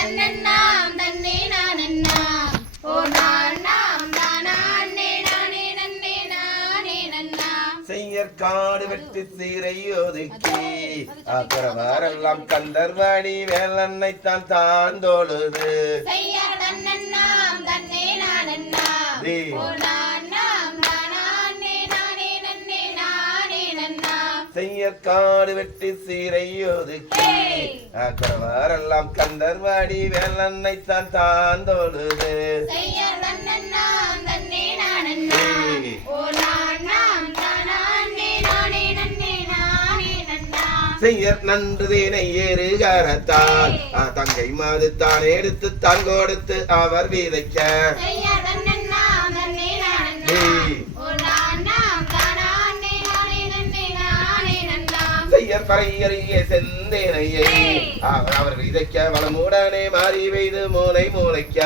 தானே செய்யற்காடு வெட்டி சீரை ஒதுக்கி அப்புறவரெல்லாம் கந்தர்வாணி வேலன்னை தான் தாந்தோழுது செய்ய செய்யற்காடு வெட்டி சீரை ஒதுக்கி. ஏய். அப்புறவரெல்லாம் கந்தர்வாணி வேலன்னை தான் தானே நானே நன்னே நானே நன்னா. செய்யற் நன்று தேனை ஏறுகாரத்தால். ஆ, தங்கை மாது தான் எடுத்து தான் கொடுத்து அவர் விதைக்க. பறையறிய செந்தேனையை ஏய். அவர் அவர் விதைக்க வளமுடனே மாறி பெய்து மூளை மூளைக்க